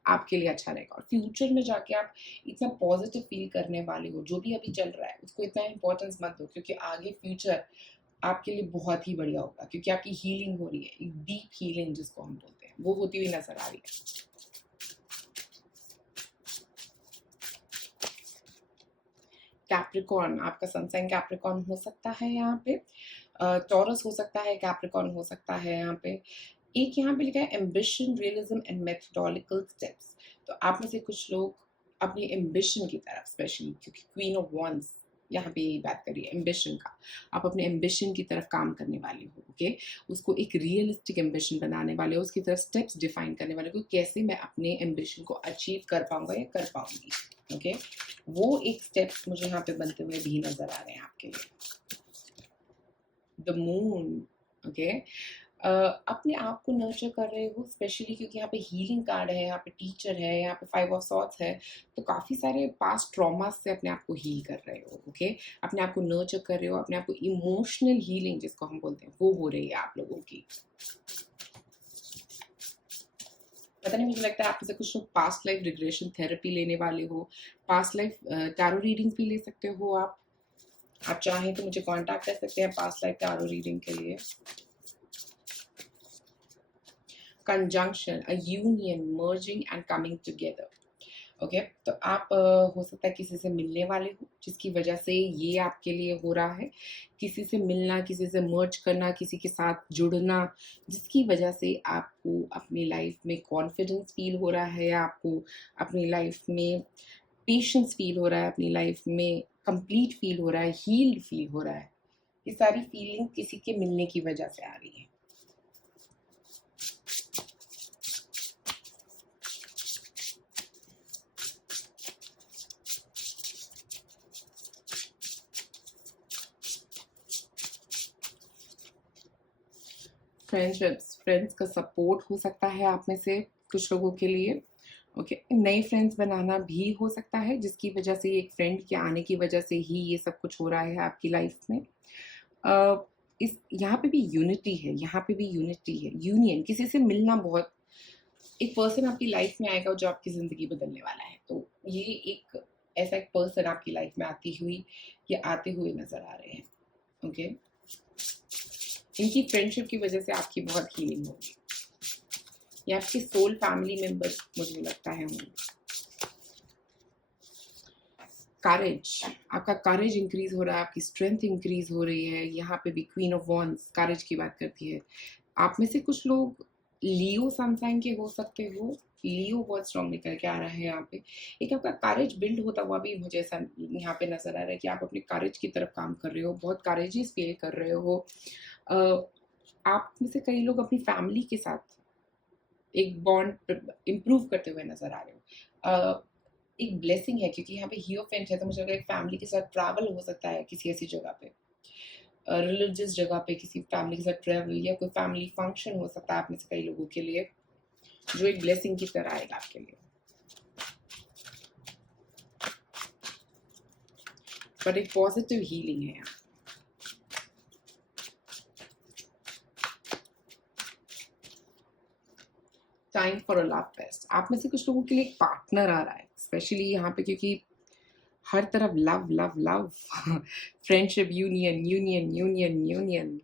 आपके लिए अच्छा रहेगा। और फ्यूचर में जाके आप इतना पॉजिटिव फील करने वाले हो। जो भी अभी चल रहा है उसको इतना इंपॉर्टेंस मत दो, क्योंकि आगे फ्यूचर आपके लिए बहुत ही बढ़िया होगा, क्योंकि आपकी हीलिंग हो रही है, एक डीप हीलिंग जिसको हम बोलते हैं, वो होती हुई नजर आ रही है। कैप्रिकॉर्न, आपका सनसाइन कैप्रिकॉर्न हो सकता है यहाँ पे, टॉरस हो सकता है, कैप्रिकॉर्न हो सकता है यहाँ पे। एक यहाँ पे लिखा है एम्बिशन, रियलिज्म एंड मेथोडोलिकल स्टेप्स। तो आप में से कुछ लोग अपनी एम्बिशन की तरफ, स्पेशली क्योंकि क्वीन ऑफ वॉन्ड्स यहाँ पे यही बात करिए एम्बिशन का, आप अपने एम्बिशन की तरफ काम करने वाले हो। ओके, उसको एक रियलिस्टिक एम्बिशन बनाने वाले हो, उसकी तरफ स्टेप्स डिफाइन करने वाले हो, कैसे मैं अपने एम्बिशन को अचीव कर पाऊंगा या कर पाऊंगी। ओके, वो एक स्टेप्स मुझे यहाँ पे बनते हुए भी नजर आ रहे हैं आपके लिए। द मून, ओके, अपने आप को नर्चर कर रहे हो, स्पेशली क्योंकि यहाँ पे हीलिंग कार्ड है, यहाँ पे टीचर है, यहाँ पे 5 ऑफ सॉर्ड्स है। तो काफ़ी सारे पास्ट ट्रॉमास से अपने आप को हील कर रहे हो। ओके, अपने आप को नर्चर कर रहे हो, अपने आप को इमोशनल हीलिंग जिसको हम बोलते हैं वो हो रही है आप लोगों की। पता नहीं, मुझे लगता है आप में से कुछ लोग पास्ट लाइफ रिग्रेशन थेरेपी लेने वाले हो। पास्ट लाइफ टैरो रीडिंग्स भी ले सकते हो आप चाहें तो मुझे कांटेक्ट कर सकते हैं पास्ट लाइफ टैरो रीडिंग के लिए। Conjunction, a union, merging and coming together. Okay, तो आप हो सकता है किसी से मिलने वाले हो, जिसकी वजह से ये आपके लिए हो रहा है। किसी से मिलना, किसी से मर्ज करना, किसी के साथ जुड़ना, जिसकी वजह से आपको अपनी लाइफ में कॉन्फिडेंस फील हो रहा है, आपको अपनी लाइफ में पेशेंस फील हो रहा है, अपनी लाइफ में कंप्लीट फील हो रहा है, हील्ड फील हो रहा है। ये सारी फीलिंग किसी के मिलने की वजह से आ रही है। फ्रेंडशिप्स, फ्रेंड्स का सपोर्ट हो सकता है आप में से कुछ लोगों के लिए। ओके, नए फ्रेंड्स बनाना भी हो सकता है, जिसकी वजह से एक फ्रेंड के आने की वजह से ही ये सब कुछ हो रहा है आपकी लाइफ में। इस यहाँ पे भी यूनिटी है, यहाँ पे भी यूनिटी है, यूनियन, किसी से मिलना। बहुत एक पर्सन आपकी लाइफ में आएगा जो आपकी ज़िंदगी बदलने वाला है। तो ये एक ऐसा एक पर्सन आपकी लाइफ में आती हुई या आते हुए नज़र आ रहे हैं। ओके, इनकी फ्रेंडशिप की वजह से आपकी बहुत हीलिंग होगी। ये आपके सोल फैमिली मेंबर्स मुझे लगता है होंगे। करेज, आपका करेज इंक्रीज हो रहा है, आपकी स्ट्रेंथ इंक्रीज हो रही है। यहाँ पे भी क्वीन ऑफ वॉन्ड्स करेज की बात करती है। आप में से कुछ लोग लियो सन साइन के हो सकते हो, लियो बहुत स्ट्रॉन्ग निकल के आ रहा है यहाँ पे। एक आपका करेज बिल्ड होता हुआ भी मुझे ऐसा यहाँ पे नजर आ रहा है कि आप अपने करेज की तरफ काम कर रहे हो, बहुत करेजियस फील कर रहे हो। आप में से कई लोग अपनी फैमिली के साथ एक बॉन्ड इम्प्रूव करते हुए नजर आ रहे हो। एक ब्लेसिंग है क्योंकि यहाँ पे हियोफेंट है, तो मुझे लग रहा है एक फैमिली के साथ ट्रैवल हो सकता है किसी ऐसी जगह पे, रिलीजियस जगह पे किसी फैमिली के साथ ट्रैवल, या कोई फैमिली फंक्शन हो सकता है आप में से कई लोगों के लिए, जो एक ब्लेसिंग की तरह आएगा आपके लिए। पर एक पॉजिटिव हीलिंग है यहाँ। Time for a love fest, आप में से कुछ लोगों के लिए एक पार्टनर आ रहा है, स्पेशली यहाँ पे क्योंकि हर तरफ love love love friendship, union union union union.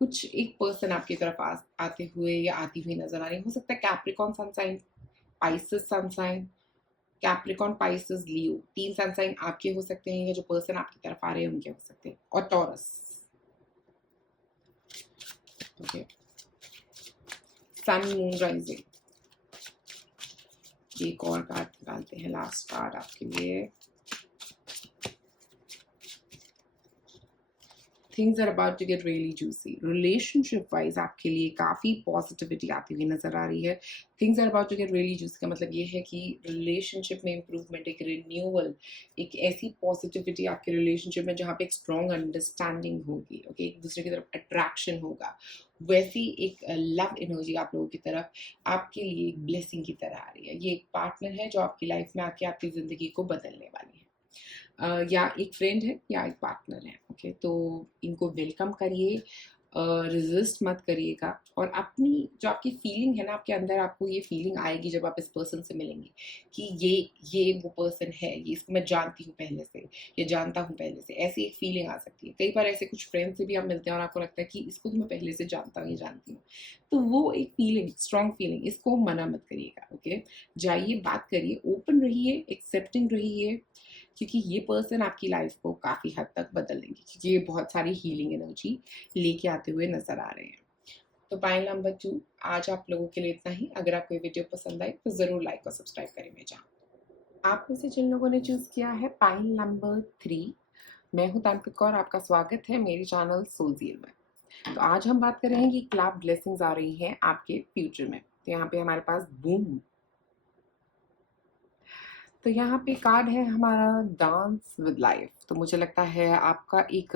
कुछ एक पर्सन आपकी तरफ आते हुए या आती हुई नजर आ रही हो सकता है Capricorn sun sign, Pisces sun sign, Capricorn Pisces Leo, 3 sun sign आपके हो सकते हैं, या जो पर्सन आपकी तरफ आ रहे हैं उनके हो सकते हैं, और Taurus. Okay, sun moon rising. एक और कार्ड निकालते हैं, लास्ट कार्ड आपके लिए। Things are about to get really juicy, relationship wise आपके लिए काफ़ी पॉजिटिविटी आती हुई नजर आ रही है। Things are about to get really juicy का मतलब ये है कि रिलेशनशिप में इंप्रूवमेंट, एक रिन्यूअल, एक ऐसी पॉजिटिविटी आपके रिलेशनशिप में जहाँ पे एक स्ट्रॉन्ग अंडरस्टैंडिंग होगी, ओके, एक दूसरे की तरफ अट्रैक्शन होगा, वैसी एक लव एनर्जी आप लोगों की तरफ आपके लिए एक ब्लेसिंग की तरह आ रही है। ये एक पार्टनर है जो आपकी लाइफ में आके आपकी ज़िंदगी को बदलने वाली है। या एक फ्रेंड है या एक पार्टनर है, ओके। तो इनको वेलकम करिए, रेजिस्ट मत करिएगा, और अपनी जो आपकी फीलिंग है ना आपके अंदर, आपको ये फीलिंग आएगी जब आप इस पर्सन से मिलेंगे कि ये वो पर्सन है, ये इसको मैं जानती हूँ पहले से, ये जानता हूँ पहले से, ऐसी एक फीलिंग आ सकती है। कई बार ऐसे कुछ फ्रेंड से भी आप मिलते हैं और आपको लगता है कि इसको तो मैं पहले से जानता हूँ, ये जानती हूँ, तो वो एक फीलिंग, स्ट्रॉन्ग फीलिंग, इसको मना मत करिएगा, ओके। जाइए, बात करिए, ओपन रहिए, एक्सेप्टिंग रहिए, क्योंकि ये पर्सन आपकी लाइफ को काफ़ी हद तक बदल देंगे, क्योंकि ये बहुत सारी हीलिंग एनर्जी लेके आते हुए नजर आ रहे हैं। तो पाइल नंबर 2 आज आप लोगों के लिए इतना ही। अगर आपको ये वीडियो पसंद आई तो ज़रूर लाइक और सब्सक्राइब करें मेरे चैनल। आप में से जिन लोगों ने चूज़ किया है पाइल नंबर 3, मैं हूँ तांत्रिक कौर, आपका स्वागत है मेरे चैनल सोलजील में। तो आज हम बात कर रहे हैं कि क्या ब्लेसिंग्स आ रही हैं आपके फ्यूचर में। तो यहाँ पे हमारे पास बूम, तो यहाँ पे कार्ड है हमारा डांस विद लाइफ। तो मुझे लगता है आपका एक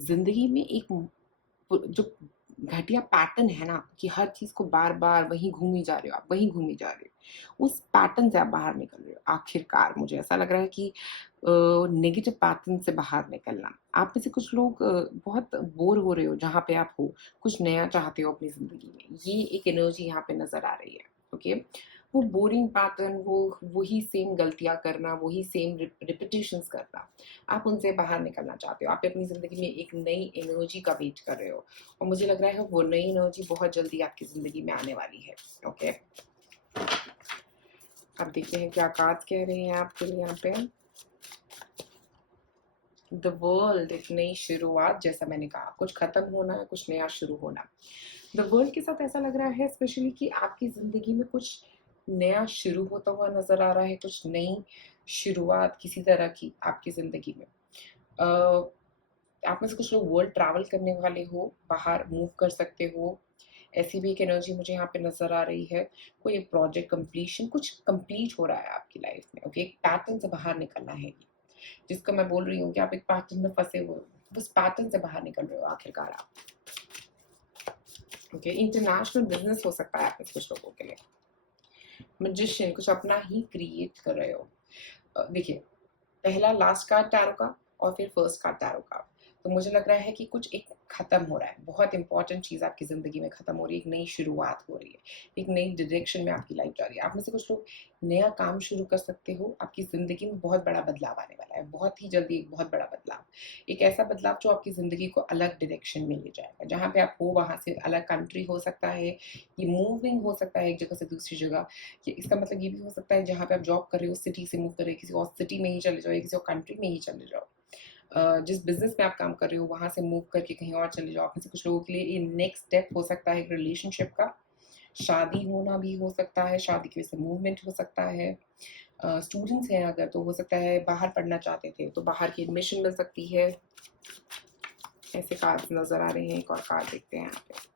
जिंदगी में एक जो घटिया पैटर्न है ना, कि हर चीज को बार बार वहीं घूमी जा रहे हो, आप वहीं घूमी जा रहे हो, उस पैटर्न से आप बाहर निकल रहे हो आखिरकार। मुझे ऐसा लग रहा है कि नेगेटिव पैटर्न से बाहर निकलना। आप में से कुछ लोग बहुत बोर हो रहे हो जहाँ पे आप हो, कुछ नया चाहते हो अपनी जिंदगी में, ये एक एनर्जी यहाँ पे नजर आ रही है, ओके। वो बोरिंग पैटर्न, वो वही सेम गलतियां करना, वही सेम रिपीटेशंस करना, आप उनसे बाहर निकलना चाहते हो। आप अपनी ज़िंदगी में एक नई एनर्जी का वेट कर रहे हो, और मुझे लग रहा है वो नई एनर्जी बहुत जल्दी आपकी ज़िंदगी में आने वाली है, ओके। अब देखते हैं क्या कार्ड्स कह रहे हैं आपके लिए यहाँ पे। द वर्ल्ड, एक नई शुरुआत, जैसा मैंने कहा, कुछ खत्म होना है, कुछ नया शुरू होना। द वर्ल्ड के साथ ऐसा लग रहा है स्पेशली कि आपकी ज़िंदगी में कुछ नया शुरू होता हुआ नज़र आ रहा है, कुछ नई शुरुआत किसी तरह की आपकी ज़िंदगी में। आप में से कुछ लोग वर्ल्ड ट्रैवल करने वाले हो, बाहर मूव कर सकते हो, ऐसी भी एक एनर्जी मुझे यहाँ पे नज़र आ रही है। कोई एक प्रोजेक्ट कंप्लीशन, कुछ कंप्लीट हो रहा है आपकी लाइफ में, ओके। एक पैटर्न से बाहर निकलना है ये, जिसका मैं बोल रही हूँ कि आप एक पैटर्न में फंसे हुए हो, उस पैटर्न से बाहर निकल रहे हो आखिरकार आप, ओके। इंटरनेशनल बिजनेस हो सकता है आप में कुछ लोगों के लिए। मैजिशियन, कुछ अपना ही क्रिएट कर रहे हो। देखिए, पहला लास्ट कार्ड टैरो का और फिर फर्स्ट कार्ड टैरो का। तो मुझे लग रहा है कि कुछ एक खत्म हो रहा है, बहुत इंपॉर्टेंट चीज़ आपकी ज़िंदगी में खत्म हो रही है, एक नई शुरुआत हो रही है, एक नई डायरेक्शन में आपकी लाइफ जा रही है। आप में से कुछ लोग नया काम शुरू कर सकते हो, आपकी ज़िंदगी में बहुत बड़ा बदलाव आने वाला है, बहुत ही जल्दी एक बहुत बड़ा बदलाव, एक ऐसा बदलाव जो आपकी ज़िंदगी को अलग डायरेक्शन में ले जाएगा। जहाँ पे आप हो वहाँ से अलग कंट्री हो सकता है, ये मूविंग हो सकता है एक जगह से दूसरी जगह। ये इसका मतलब ये भी हो सकता है जहाँ पे आप जॉब कर रहे हो, सिटी से मूव कर रहे हो, किसी और सिटी में ही चले जाओ, या किसी और कंट्री में ही चले जाओ। जिस बिजनेस में आप काम कर रहे हो वहां से मूव करके कहीं और चले जाओ। आप में से कुछ लोगों के लिए ये नेक्स्ट स्टेप हो सकता है एक रिलेशनशिप का, शादी होना भी हो सकता है, शादी की वजह से मूवमेंट हो सकता है। स्टूडेंट्स हैं अगर, तो हो सकता है बाहर पढ़ना चाहते थे तो बाहर की एडमिशन मिल सकती है। ऐसे कार्ड्स नजर आ रहे हैं। एक और कार्ड देखते हैं यहाँ पे,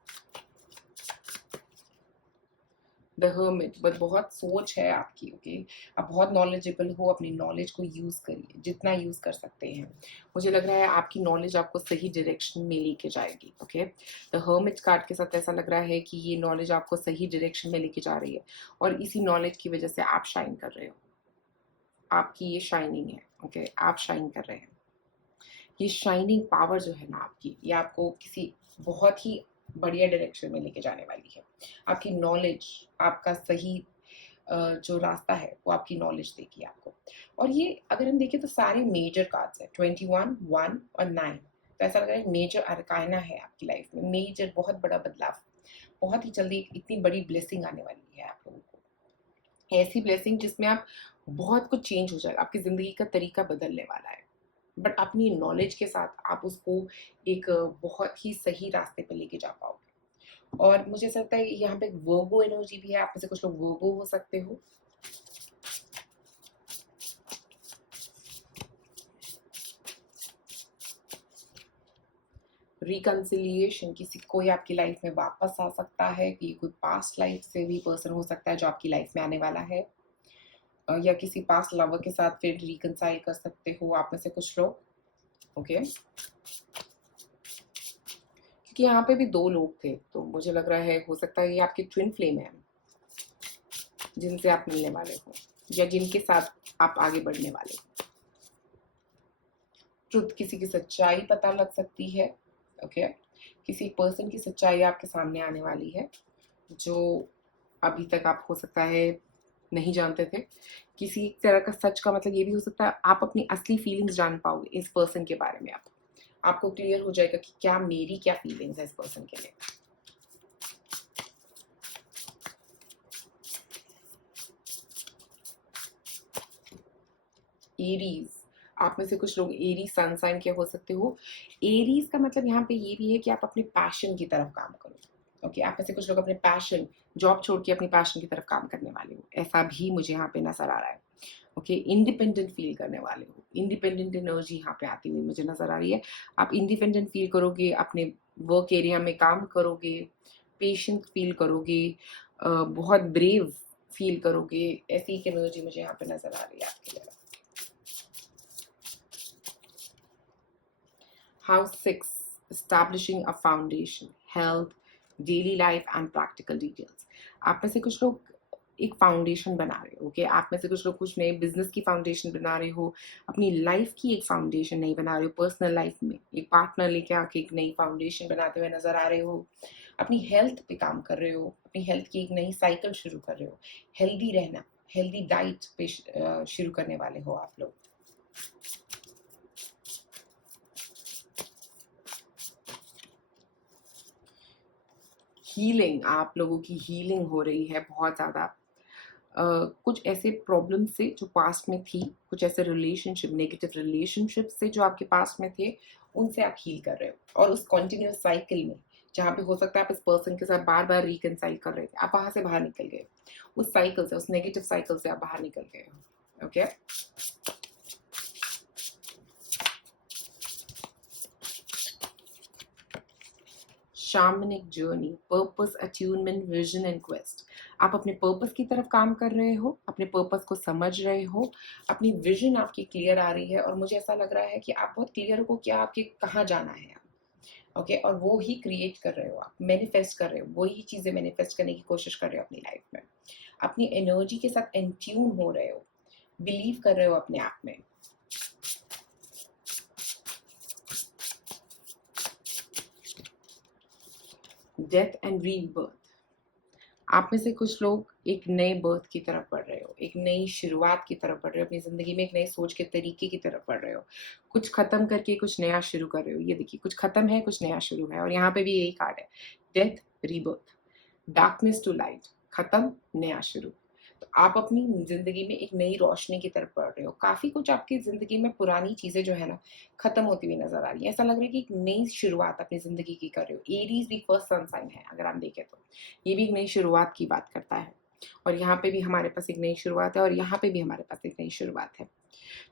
द हर्मिट। बट बहुत सोच है आपकी, ओके। आप बहुत नॉलेजेबल हो, अपनी नॉलेज को यूज करिए जितना यूज कर सकते हैं। मुझे लग रहा है आपकी नॉलेज आपको सही डायरेक्शन में लेके जाएगी, ओके। द हर्मिट कार्ड के साथ ऐसा लग रहा है कि ये नॉलेज आपको सही डायरेक्शन में लेके जा रही है और इसी नॉलेज की वजह से आप शाइन कर रहे हो। आपकी ये शाइनिंग है, ओके। आप शाइन कर रहे हैं। ये शाइनिंग पावर जो है ना आपकी, ये आपको किसी बहुत ही बढ़िया डायरेक्शन में लेके जाने वाली है। आपकी नॉलेज, आपका सही जो रास्ता है वो आपकी नॉलेज देगी आपको। और ये अगर हम देखें तो सारे मेजर कार्ड्स हैं, 21, 1 और 9। तो ऐसा लग रहा है मेजर अरकाना है आपकी लाइफ में, मेजर बहुत बड़ा बदलाव। बहुत ही जल्दी इतनी बड़ी ब्लेसिंग आने वाली है आप लोगों को। ऐसी ब्लेसिंग जिसमें आप बहुत कुछ चेंज हो जाएगा, आपकी ज़िंदगी का तरीका बदलने वाला है। बट अपनी नॉलेज के साथ आप उसको एक बहुत ही सही रास्ते पे लेके जा पाओगे। और मुझे ऐसा लगता है यहाँ पे वर्गो एनर्जी भी है, आप में से कुछ लोग वर्गो हो सकते हो। रिकंसिलिएशन, किसी कोई आपकी लाइफ में वापस आ सकता है, कि कोई पास्ट लाइफ से भी पर्सन हो सकता है जो आपकी लाइफ में आने वाला है, या किसी पास्ट लवर के साथ फिर रिकंसाइल कर सकते हो आप में से कुछ लोग, ओके। क्योंकि यहाँ पे भी दो लोग थे, तो मुझे लग रहा है हो सकता है ये आपके ट्विन फ्लेम है जिनसे आप मिलने वाले हो या जिनके साथ आप आगे बढ़ने वाले हो। ट्रुथ, किसी की सच्चाई पता लग सकती है, ओके। किसी पर्सन की सच्चाई आपके सामने आने वाली है जो अभी तक आप हो सकता है नहीं जानते थे। किसी तरह का सच का मतलब ये भी हो सकता है आप अपनी असली फीलिंग्स जान पाओगे इस पर्सन के बारे में। आपको क्लियर हो जाएगा कि क्या मेरी क्या फीलिंग्स है इस पर्सन के लिए। एरीज, आप में से कुछ लोग एरीज सन साइन के हो सकते हो। एरीज का मतलब यहाँ पे ये भी है कि आप अपने पैशन की तरफ काम करो, ओके। आप में से कुछ लोग अपने पैशन, जॉब छोड़ के अपनी पैशन की तरफ काम करने वाले हो, ऐसा भी मुझे यहाँ पे नजर आ रहा है, ओके। इंडिपेंडेंट फील करने वाले हो, इंडिपेंडेंट एनर्जी यहाँ पे आती हुई मुझे नजर आ रही है। आप इंडिपेंडेंट फील करोगे, अपने वर्क एरिया में काम करोगे, पेशेंट फील करोगे, बहुत ब्रेव फील करोगे, ऐसी एक एनर्जी मुझे यहाँ पे नजर आ रही है आपके लिए। House 6, establishing a foundation, health, daily life and practical details. आप में से कुछ लोग एक फाउंडेशन बना रहे हो, ओके। आप में से कुछ लोग कुछ नए बिजनेस की फाउंडेशन बना रहे हो, अपनी लाइफ की एक फाउंडेशन नहीं बना रहे हो, पर्सनल लाइफ में एक पार्टनर लेके आके एक नई फाउंडेशन बनाते हुए नजर आ रहे हो। अपनी हेल्थ पे काम कर रहे हो, अपनी हेल्थ की एक नई साइकिल शुरू कर रहे हो। हेल्दी रहना, हेल्दी डाइट पे शुरू करने वाले हो आप लोग। हीलिंग, आप लोगों की हीलिंग हो रही है बहुत ज़्यादा। कुछ ऐसे प्रॉब्लम से जो पास्ट में थी, कुछ ऐसे रिलेशनशिप, नेगेटिव रिलेशनशिप से जो आपके पास्ट में थे, उनसे आप हील कर रहे हो। और उस कॉन्टिन्यूस साइकिल में जहाँ पे हो सकता है आप इस पर्सन के साथ बार बार रिकनसाइल कर रहे थे, आप वहां से बाहर निकल गए। उस साइकिल से, उस नेगेटिव साइकिल से आप बाहर निकल गए हो, okay. Shamanic journey, purpose, attunement, vision and quest. आप अपने पर्पस की तरफ काम कर रहे हो, अपने पर्पस को समझ रहे हो, अपनी विजन आपकी क्लियर आ रही है। और मुझे ऐसा लग रहा है कि आप बहुत क्लियर हो कि आपके कहाँ जाना है, ओके। और वो ही क्रिएट कर रहे हो, आप मैनिफेस्ट कर रहे हो, वही चीजें मैनिफेस्ट करने की कोशिश कर रहे हो अपनी लाइफ में। अपनी एनर्जी के साथ एंट्यून हो रहे हो, बिलीव कर रहे हो अपने आप में। डेथ एंड रीबर्थ, आप में से कुछ लोग एक नए बर्थ की तरफ बढ़ रहे हो, एक नई शुरुआत की तरफ बढ़ रहे हो, अपनी जिंदगी में एक नए सोच के तरीके की तरफ बढ़ रहे हो। कुछ खत्म करके कुछ नया शुरू कर रहे हो। ये देखिए, कुछ खत्म है, कुछ नया शुरू है। और यहाँ पे भी यही कार्ड है, death, rebirth, darkness to light, खत्म, नया शुरू। तो आप अपनी ज़िंदगी में एक नई रोशनी की तरफ बढ़ रहे हो। काफ़ी कुछ आपकी ज़िंदगी में पुरानी चीज़ें जो है ना, ख़त्म होती हुई नज़र आ रही हैं। ऐसा लग रहा है कि एक नई शुरुआत अपनी ज़िंदगी की कर रहे हो। एरीज़ भी फर्स्ट सन साइन है अगर आप देखें तो। ये भी एक नई शुरुआत की बात करता है। और यहाँ पे भी हमारे पास एक नई शुरुआत है और यहाँ पे भी हमारे पास एक नई शुरुआत है।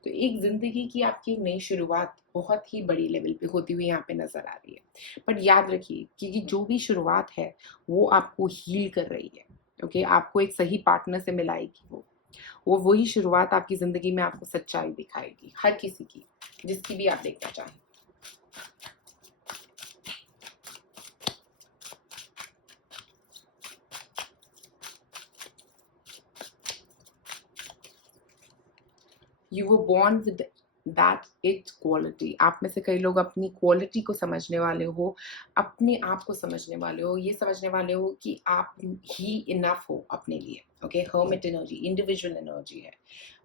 तो एक ज़िंदगी की आपकी एक नई शुरुआत बहुत ही बड़ी लेवल पे होती हुई यहाँ पे नज़र आ रही है। बट याद रखिए कि ये जो भी शुरुआत है, वो आपको हील कर रही है, ओके? आपको एक सही पार्टनर से मिलाएगी वो वही शुरुआत आपकी ज़िंदगी में आपको सच्चाई दिखाएगी, हर किसी की, जिसकी भी आप देखना चाहें। You were born with that it quality. आप में से कई लोग अपनी क्वालिटी को समझने वाले हो, अपने आप को समझने वाले हो, ये समझने वाले हो कि आप ही इनफ हो अपने लिए, okay? Hermit energy, individual energy है।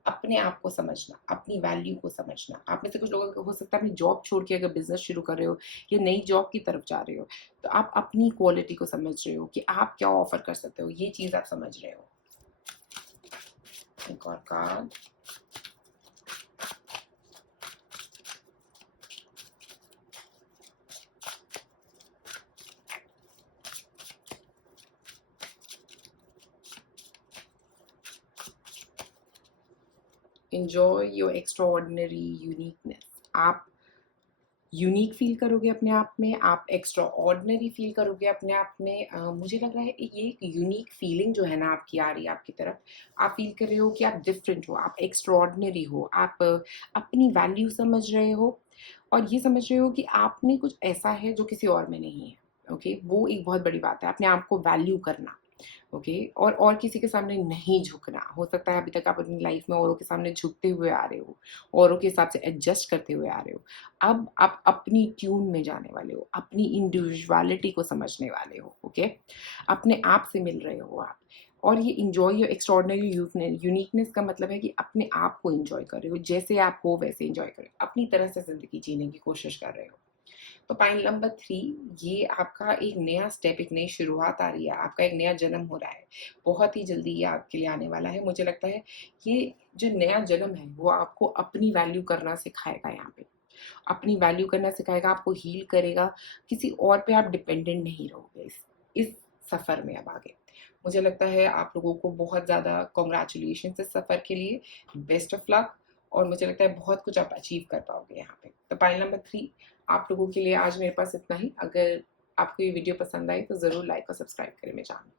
अपने आप को समझना, अपनी वैल्यू को समझना। आप में से कुछ लोगों को हो सकता है अपनी जॉब छोड़ के अगर बिजनेस शुरू कर रहे हो या नई जॉब की तरफ जा रहे हो, तो आप अपनी क्वालिटी को समझ रहे हो कि आप क्या ऑफर कर सकते हो, ये चीज आप समझ रहे हो। एक और card, enjoy your extraordinary uniqueness। आप यूनिक फील करोगे अपने आप में, आप एक्स्ट्रा ऑर्डिनरी फील करोगे अपने आप में। मुझे लग रहा है ये एक यूनिक फीलिंग जो है ना आपकी आ रही है आपकी तरफ। आप फील कर रहे हो कि आप डिफरेंट हो, आप एक्स्ट्रा ऑर्डिनरी हो, आप अपनी वैल्यू समझ रहे हो और ये समझ रहे हो कि आप में कुछ ऐसा है जो किसी और में नहीं है, ओके? वो एक बहुत बड़ी बात है, अपने आप को वैल्यू करना, ओके? और किसी के सामने नहीं झुकना। हो सकता है अभी तक आप अपनी लाइफ में औरों के सामने झुकते हुए आ रहे हो, औरों के हिसाब से एडजस्ट करते हुए आ रहे हो। अब आप अपनी ट्यून में जाने वाले हो, अपनी इंडिविजुअलिटी को समझने वाले हो, ओके? अपने आप से मिल रहे हो आप। और ये एन्जॉय योर एक्स्ट्राऑर्डिनरी यूनिकनेस का मतलब है कि अपने आप को एन्जॉय कर रहे हो, जैसे आप हो वैसे एन्जॉय कर रहे हो, अपनी तरह से ज़िंदगी जीने की कोशिश कर रहे हो। तो पॉइंट नंबर 3, ये आपका एक नया स्टेप, एक नई शुरुआत आ रही है, आपका एक नया जन्म हो रहा है। बहुत ही जल्दी ये आपके लिए आने वाला है। मुझे लगता है ये जो नया जन्म है, वो आपको अपनी वैल्यू करना सिखाएगा यहाँ पे। अपनी वैल्यू करना सिखाएगा, आपको हील करेगा, किसी और पे आप डिपेंडेंट नहीं रहोगे इस सफ़र में अब आगे। मुझे लगता है आप लोगों को बहुत ज़्यादा कांग्रेचुलेशंस इस सफ़र के लिए, बेस्ट ऑफ लक। और मुझे लगता है बहुत कुछ आप अचीव कर पाओगे यहाँ पे। तो पॉइंट नंबर 3 आप लोगों के लिए आज मेरे पास इतना ही। अगर आपको ये वीडियो पसंद आई तो ज़रूर लाइक और सब्सक्राइब करें मेरे चैनल।